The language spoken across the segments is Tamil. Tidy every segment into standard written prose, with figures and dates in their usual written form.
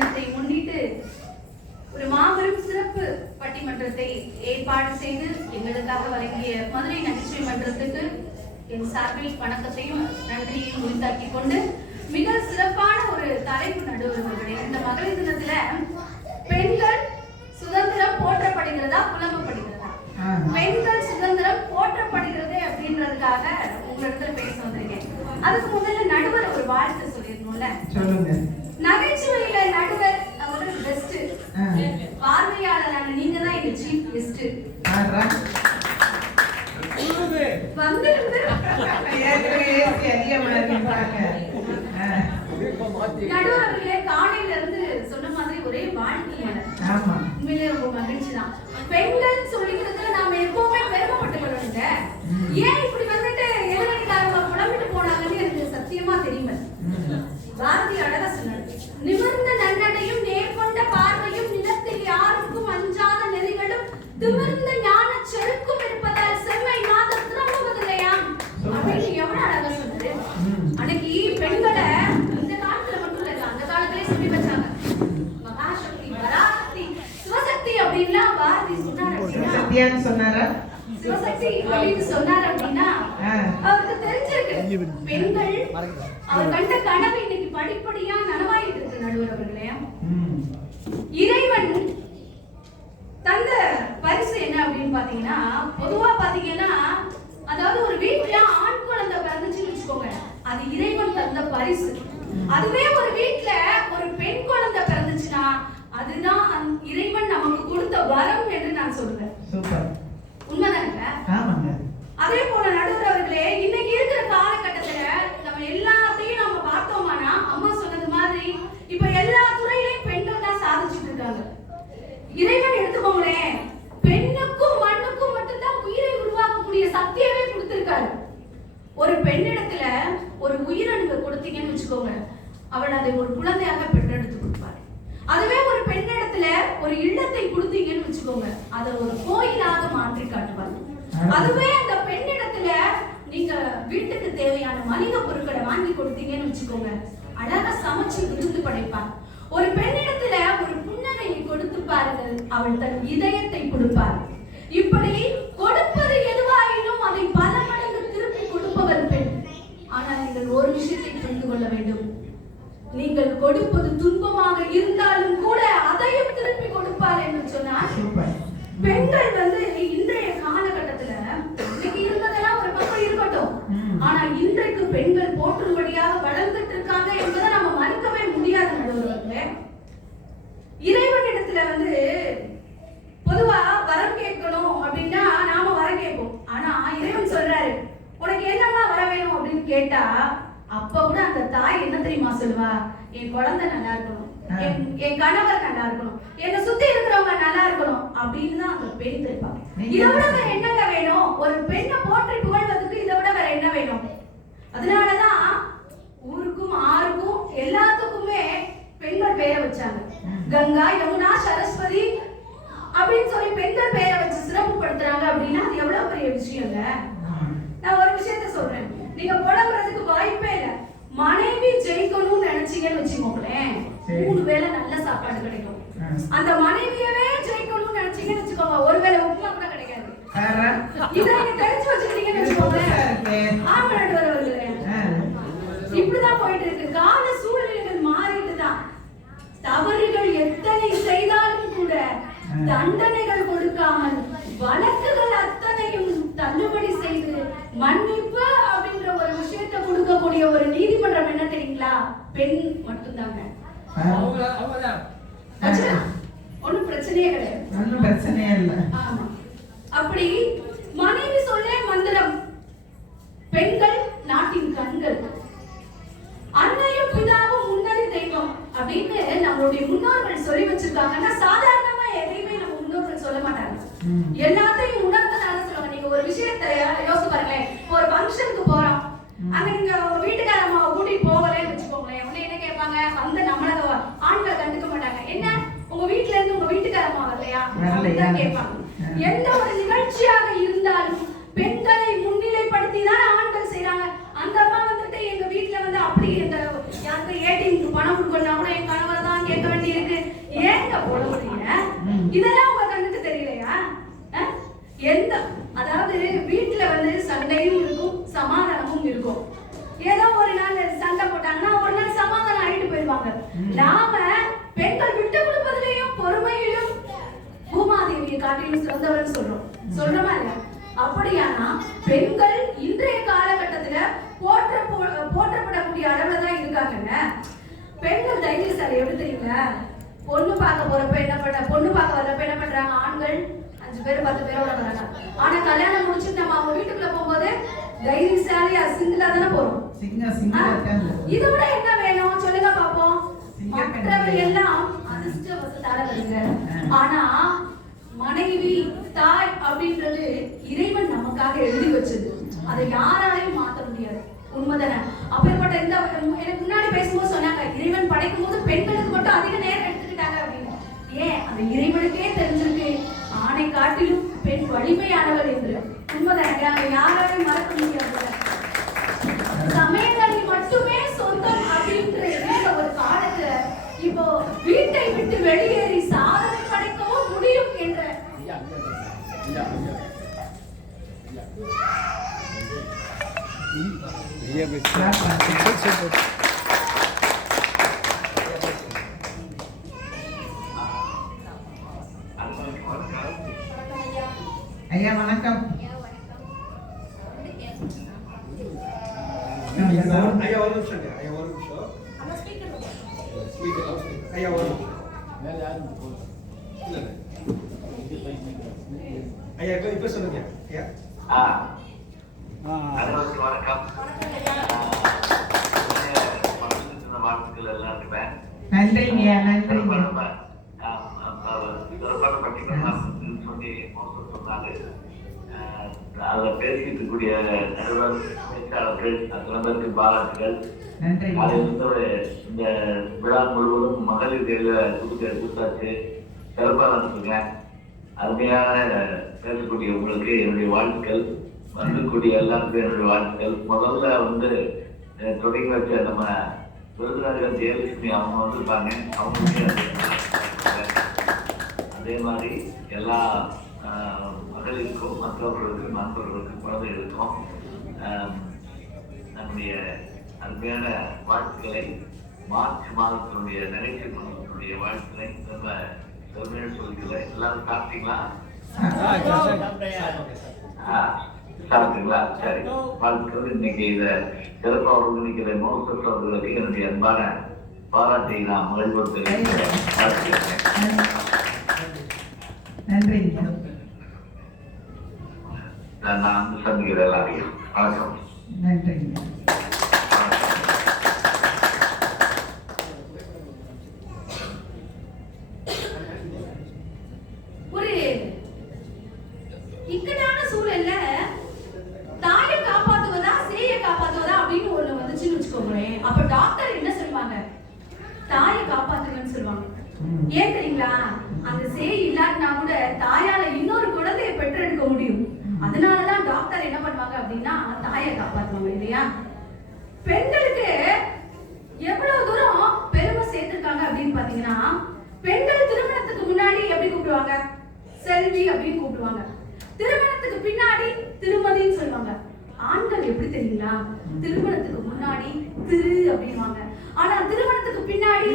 தினத்தை முன்னிட்டு ஒரு மாபெரும் சிறப்பு பட்டிமன்றத்தை ஏற்பாடு செய்து எங்களுக்காக வழங்கிய மதுரை நகைச்சுவை மன்றத்துக்கு என் சார்பில் வணக்கத்தையும் நன்றியையும் உரித்தாக்கிக் கொண்டு மிக சிறப்பான ஒரு தலைப்பு நடுவர்களே, இந்த மகளிர் தினத்துல பெண்கள் சுதந்திரம் போற்றப்படுகிறதா புலம்பப்படுகிறதா? பெண்கள் சுதந்திரம் போற்றப்படுகிறது அப்படின்றதுக்காக உங்களிடத்துல பேச வந்திருக்கேன். அதுக்கு முதல்ல நடுவர் ஒரு வாழ்த்து சொல்லிடணும்ல, சொல்லுங்க. நகைச்சுவையில நடுவர் அவரு பெஸ்ட், பார்வையாளரான நீங்க தான் எங்க சீஃப் கெஸ்ட். நடுவர் அவர்களே, காலையில இருந்து சொன்ன மாதிரி ஒரே வாழ்க்கை உண்மையிலே ரொம்ப மகிழ்ச்சி தான். பெண்கள் சொல்லிக்கிறதுல நாம எப்பவுமே பெருமைப்பட்டு கொள்ளுங்க. ஏன் இப்படி வந்துட்டு எதிரணிக்காரங்க புலம்பிட்டு போனாங்கன்னு எனக்கு சத்தியமா தெரியுமா. பாரதி அழகா சொன்னாரு, நிமிர்ந்த நன்னடையும் நேர்கொண்ட பார்வையும் நிலத்தில் யாருக்கும் அஞ்சாத நெறிகளும் திமிர்ந்த ஞான செருக்கும் இருப்பதால் செம்மை மாதம் திரும்புவதில்லையாம் அப்படின்னு எவ்வளவு அழகா சொன்னாரு. அன்னைக்கு பெண்களை இந்த காலத்துல மட்டும் இல்ல, அந்த காலத்திலே சொல்லி வச்சாங்க. மகாசக்தி, பராசக்தி, சிவசக்தி அப்படின்லாம் பாரதி சொன்னாரு. சிவசக்தி அப்படின்னு சொன்னார் அப்படின்னா அவருக்கு தெரிஞ்சிருக்கு பெண்கள் அவர் கண்ட கனவு இன்னைக்கு படிப்படியா நனவாயிட்டு இருக்கு. நடுவர் அவர்களே, இறைவன் தந்த பரிசு என்ன அப்படின்னு பாத்தீங்கன்னா, பொதுவா பாத்தீங்கன்னா அதாவது ஒரு வீட்டுல ஆண் குழந்தை பிறந்துச்சுன்னு வச்சுக்கோங்க, அது இறைவன் தந்த பரிசு. அதுவே ஒரு வீட்டுல ஒரு பெண் குழந்தை பிறந்துச்சுன்னா அதுதான் இறைவன் நமக்கு கொடுத்த வரம் என்று நான் சொல்லுவேன். உண்மைதாங்க. அதே போல நடுவர் அவர்களே, இன்னைக்கு இருக்கிற காலகட்டத்துல நம்ம எல்லாத்தையும் நம்ம பார்த்தோம்னா அம்மா சொன்னது மாதிரி இப்ப எல்லா துறையிலையும் பெண்கள் தான் சாதிச்சுட்டு இருக்காங்க. இறைவன் எடுத்துக்கோங்களேன், பெண்ணுக்கும் மண்ணுக்கும் மட்டும்தான் உயிரை உருவாக்கக்கூடிய சக்தியவே கொடுத்திருக்காரு. ஒரு பெண்ணிடத்துல ஒரு உயிரணுவை கொடுத்தீங்கன்னு வச்சுக்கோங்க, அவள் அதை ஒரு குழந்தையாக பெற்றெடுத்து கொடுப்பாரு. அதுவே ஒரு பெண்ணிடத்துல ஒரு இல்லத்தை கொடுத்தீங்கன்னு வச்சுக்கோங்க, அதை ஒரு கோயிலாக மாற்றி காட்டுவாங்க. அதுவே அந்த பெண்ணிடத்துல நீங்க வீட்டுக்கு தேவையான மளிகை பொருட்களை வாங்கி கொடுத்தீங்கன்னு வச்சுக்கோங்க, அழகா சமைச்சு விருந்து படைப்பார். ஒரு பெண்ணிடத்துல ஒரு புன்னகையை கொடுத்து பாருங்கள், அவள் தன் இதயத்தை கொடுப்பார். இப்படி கொடுப்பது எதுவாயினும் அதை பல மடங்கு திருப்பி கொடுப்பவர் பெண். ஆனால் நீங்கள் ஒரு விஷயத்தை புரிந்து கொள்ள வேண்டும், நீங்கள் கொடுப்பது துன்பமாக இருந்தாலும் கூட அதையும் திருப்பி கொடுப்பார் என்று சொன்னார். பெண்கள் வந்து இன்றைய காலகட்டத்துல இன்னைக்கு இருந்ததெல்லாம் ஒரு பக்கம் இருக்கட்டும், ஆனா இன்றைக்கு பெண்கள் போற்றும்படியாக வளர்ந்துட்டு இருக்காங்க என்பதை நம்ம மறுக்கவே முடியாது. நடுவர்களே, இறைவனிடத்துல வந்து பொதுவா வரம் கேட்கணும் அப்படின்னா நாம வரம் கேட்போம். ஆனா இறைவன் சொல்றாரு, உனக்கு என்னெல்லாம் வர வேணும் அப்படின்னு கேட்டா அப்ப கூட அந்த தாய் என்ன தெரியுமா சொல்லுவா, என் குழந்தை நல்லா இருக்கணும், என் கணவர் நல்லா இருக்கணும், என்னை சுத்தி இருக்கிறவங்க நல்லா இருக்கணும் அப்படின்னு தான் அந்த பெண் கேட்பாங்க. இதை விட வேற என்னங்க வேணும்? ஒரு பெண்ணை போற்றி புகழ்வதற்கு இதை விட வேற என்ன வேணும்? அதனாலதான் ஊருக்கும் ஆறுக்கும் எல்லாத்துக்குமே பெண்கள் பெயரை வச்சாங்க. கங்கா, யமுனா, சரஸ்வதி அப்படின்னு சொல்லி பெண்கள் பெயரை வச்சு சிறப்புப்படுத்துறாங்க அப்படின்னா அது எவ்வளவு பெரிய விஷயங்க. நான் ஒரு விஷயத்த சொல்றேன், நீங்க புலம்புறதுக்கு வாய்ப்பே இல்லை. மனைவி ஜெயிக்கணும்னு நினைச்சீங்கன்னு வச்சுக்கோங்களேன், 3 வேளை நல்ல சாப்பாடு கிடைக்கும். அந்த மனைவியவே ஜெயிக்கணும்னு நினைச்சீங்கன்னு வச்சுக்கோங்க, ஒருவேளை உப்புமா கூட கிடைக்காது. இதை நீங்க தெரிஞ்சு வச்சுக்கிட்டீங்கன்னு வச்சுக்கோங்களேன். ஆமா நடுவர் அவர்களே, இப்படிதான் போயிட்டு இருக்கு. கால சூழ்நிலைகள் மாறிட்டு தான் தவறுகள் எத்தனை செய்தாலும் கூட தண்டனைகள் கொடுக்காமல் வழக்குகள் அத்தனையும் தள்ளுபடி செய்து மன்னிப்பு அப்படின்ற ஒரு விஷயத்தை கொடுக்கக்கூடிய ஒரு நீதிமன்றம் என்ன தெரியுங்களா? பெண் மட்டும்தாங்க. ஒன்னும் பிரச்சனையே கிடையாது, ஒன்னும் பிரச்சனையே இல்லை. ஆமா, அப்படி மனைவி சொல்லே மந்திரம். பெண்கள் நாட்டின் கண்கள், அன்னையும் பிதாவும் முன்னறி தெய்வம் அப்படின்னு நம்மளுடைய முன்னோர்கள் சொல்லி வச்சிருக்காங்கன்னா சாதாரணமா எதையுமே நம்ம முன்னோர்கள் சொல்ல மாட்டாங்க. எல்லாத்தையும் உணர்ந்தனால சொல்லுவாங்க. நீங்க ஒரு விஷயத்தை யோசிச்சு பாருங்களேன், ஒரு ஃபங்க்ஷனுக்கு போறோம், அங்க நீங்க உங்க வீட்டுக்கார அம்மாவை கூட்டிட்டு போகலன்னு வச்சுக்கோங்களேன், உடனே என்ன கேட்பாங்க, வந்து நம்மள ஆண்கள் கண்டுக்க மாட்டாங்க, என்ன உங்க வீட்டுல இருந்து உங்க வீட்டுக்கார அம்மா வரலையா அப்படிதான் கேட்பாங்க. எந்த ஒரு நிகழ்ச்சியாக இருந்தாலும் பெண்களை முன்னிலைப்படுத்தி தான் ஆண்கள் செய்யறாங்க. அந்த அம்மா வந்துட்டு எங்க வீட்டுல வந்து அப்படி இந்த யாருக்கு ஏடிஎம்க்கு பணம் கொடுக்கணும்னா கூட என் கணவரை தான் கேட்க வேண்டியது புலம்புறீங்க? இதெல்லாம் உங்க கண்ணுக்கு தெரியலையா? எந்த அதாவது வீட்டுல வந்து சண்டையும் இருக்கும் சமாதானமும் இருக்கும். ஏதோ ஒரு நாள் சண்டை போட்டாங்கன்னா ஒரு நாள் சமாதானம் ஆயிட்டு போயிடுவாங்க. நாம பெண்கள் விட்டு கொடுப்பதிலையும் பொறுமையிலும் பூமாதேவியை காட்டிலும் சிறந்தவர்னு சொல்றோமா இல்ல? அப்படியானா பெண்கள் இன்றைய காலகட்டத்துல போற்றப்படக்கூடிய அளவுல தான் இருக்காங்க. பெண்கள் தைரியசாலி எப்படி தெரியுங்களா? பொண்ணு பார்க்க போறப்ப என்ன பொண்ணு பார்க்க வரப்ப என்ன பண்றாங்க? ஆண்கள் 5 பேர் 10 பேரோட வராங்க. ஆனா கல்யாணம் முடிச்சுட்டு நம்ம அவங்க வீட்டுக்குள்ள போகும்போது தைரியசாலியா சிங்கிளா தானே போறோம். இதை விட என்ன வேணும் சொல்லுங்க பாப்போம். மற்றவை எல்லாம் அதிர்ஷ்டவசத்தால வருங்க. ஆனா மனைவி தாய் அப்படின்றது இறைவன் நமக்காக எழுதி வச்சது. அதை யாராலையும் மாற்ற முடியாது. உண்மைதானே? அப்பேற்பட்ட இந்த எனக்கு முன்னாடி பேசும்போது சொன்னாங்க, இறைவன் படைக்கும் போது பெண்களுக்கு மட்டும் அதிக நேரம் எடுத்துக்கிட்டாங்க அப்படின்னு. ஏன்? அந்த இறைவனுக்கே தெரிஞ்சிருக்கு ஆணை காட்டிலும் பெண் வலிமையானவர் என்று. உண்மைதானே? யாராலையும் மறக்க முடியாது. சமயங்களில் மட்டுமே சொந்தம் அப்படின்ற ஒரு காலத்துல இப்போ வீட்டை விட்டு வெளியேறி சாதனை படைக்கவும் முடியும் என்ற ஐயா வணக்கம். ஐயா ஒரு நிமிஷம். ஐயா ஒரு நிமிஷம். ஐயா இப்ப சொல்லுங்க. ஐயா அனைவருக்கும் வணக்கம். வாழ்த்துக்கள் எல்லாருக்குமே நன்றிங்க. நன்றிங்க. சொல்லி சொன்னாங்க. அதில் பேசிட்டு கூடிய நடுவர் பேச்சாளர்கள் அத்தனை பேருக்கு பாராட்டுகள். இந்த விழா முழுவதும் மகளிர் கொடுத்தாச்சு. சிறப்பாக நடந்துங்க. அருமையான பேசக்கூடிய உங்களுக்கு என்னுடைய வாழ்த்துக்கள். வந்துக்கூடிய எல்லாருக்கும் என்னுடைய வாழ்த்துக்கள். முதல்ல வந்து தொடங்கி வச்ச நம்ம விருதுநகர் ஜெயலட்சுமி அவங்க வந்திருப்பாங்க. அவங்களுக்கே அதே மாதிரி எல்லா மகளிருக்கும் மற்றவர்களுக்கும் நண்பர்களுக்கும் குழந்தைகளுக்கும் நம்முடைய அருமையான வாழ்த்துக்களை மார்ச் மாதத்தினுடைய நகைச்சுவை மாதத்தினுடைய வாழ்த்துக்களை ரொம்ப பெருமையாக சொல்லிக்கல. எல்லாரும் சாப்பிட்டீங்களா? சாப்பிட்டீங்களா? சரி. வாழ்த்துக்கள். இன்னைக்கு இதை சிறப்பாக ஒருங்கிணைக்கிற மோசஸ் அவர்களுக்கு என்னுடைய அன்பான பாராட்டை நான் மகிழ்வுறுத்துகிறேன். நான் சந்திக்கிற எல்லாரையும் வணக்கம். நன்றிங்க. ஒரு இக்கட்டான சூழல்ல தாயை காப்பாத்துவதா சேயை காப்பாத்துவதா அப்படின்னு ஒண்ணு வந்துச்சுன்னு வச்சுக்கோங்களேன். அப்ப டாக்டர் என்ன சொல்லுவாங்க? தாயை காப்பாத்துங்கன்னு சொல்லுவாங்க. ஏன் தெரியுங்களா? அந்த சேய் இல்லாட்டினா கூட தாயால இன்னொரு குழந்தையை பெற்றெடுக்க முடியும். அதனாலதான் டாக்டர் என்ன பண்ணுவாங்க அப்படின்னா தாயை காப்பாத்துவாங்க இல்லையா? பெண்களுக்கு எவ்வளவு தூரம் பெருமை சேர்த்திருக்காங்க அப்படின்னு பாத்தீங்கன்னா, பெண்கள் திருமணத்துக்கு முன்னாடி எப்படி கூப்பிடுவாங்க? செல்வி அப்படின்னு கூப்பிடுவாங்க. திருமணத்துக்கு பின்னாடி திருமதின்னு சொல்லுவாங்க. ஆண்கள் எப்படி தெரியுங்களா? திருமணத்துக்கு முன்னாடி திரு அப்படின்வாங்க. ஆனா திருமணத்துக்கு பின்னாடி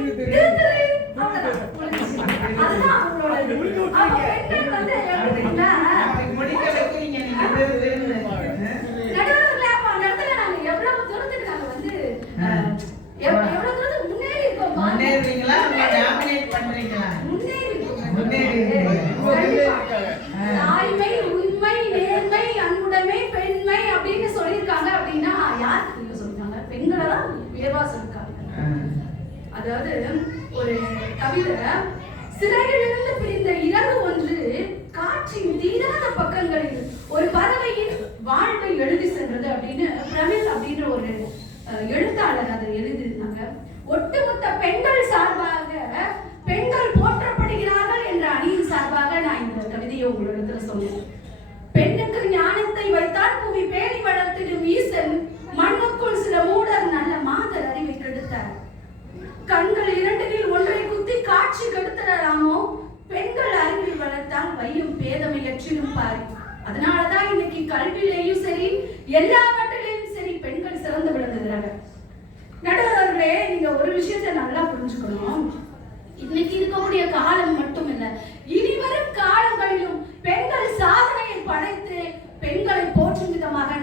அதுதான் அவங்களோட. பெண்கள் வந்து எப்படி தெரியுங்களா? நடுவர்களே, அப்ப அந்த இடத்துல நாங்க எவ்வளவு தூரத்துக்கு நாங்க வந்து எவ்வளவு தூரத்துக்கு முன்னேறி இருக்கோம். முன்னேறீங்களா? டாமினேட் பண்றீங்களா? தாய்மை, உண்மை, நேர்மை, அன்புடைமை, பெண்மை அப்படின்னு சொல்லியிருக்காங்க. அப்படின்னா யாருக்கு சொல்லிருக்காங்க? பெண்களை தான் உயர்வா சொல்லிருக்காங்க. அதாவது ஒரு கவிதை, சிறையிலிருந்து பிரிந்த இரவு ஒன்று காற்றின் தீராத பக்கங்களில் ஒரு பறவையின் வாழ்வை எழுதி சென்றது அப்படின்னு பிரமிழ் அப்படின்ற ஒரு எழுத்தாளர் அதை எழுதியிருந்தாங்க. ஒட்டுமொத்த பெண்கள் சார்பாக, பெண்கள் போற்றப்படுகிறார்கள் என்ற அணியின் சார்பாக நான் இந்த கவிதையை உங்களிடத்துல சொன்னேன். பெண்ணுக்கு ஞானத்தை வைத்தால் புவி பேணி வளர்த்திடும் ஈசன், மண்ணுக்குள் சில மூடர் நல்ல மாதர் அறிவை கெடுத்தார். கண்கள் இரண்டில் ஒன்றை குத்தி காட்சி கெடுத்தராமோ, எல்லாவற்றிலையும் சரி பெண்கள் சிறந்து விளங்குகிறாங்க. நடுவர் அவர்களே, நீங்க ஒரு விஷயத்தை நல்லா புரிஞ்சுக்கணும். இன்னைக்கு இருக்கக்கூடிய காலம் மட்டும் இல்ல, இனிவரும் காலங்களிலும் பெண்கள் சாதனையை படைத்து பெண்களை போற்றும் விதமாக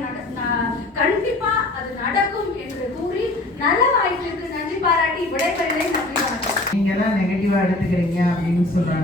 கண்டிப்பா அது நடக்கும் என்று கூறி நல்ல வாய்ப்பிற்கு நன்றி பாராட்டி விடைபெறுகிறேன். நன்றி வணக்கம். நீங்க எல்லாம் நெகட்டிவா எடுத்துக்கிறீங்க அப்படின்னு சொல்றாங்க.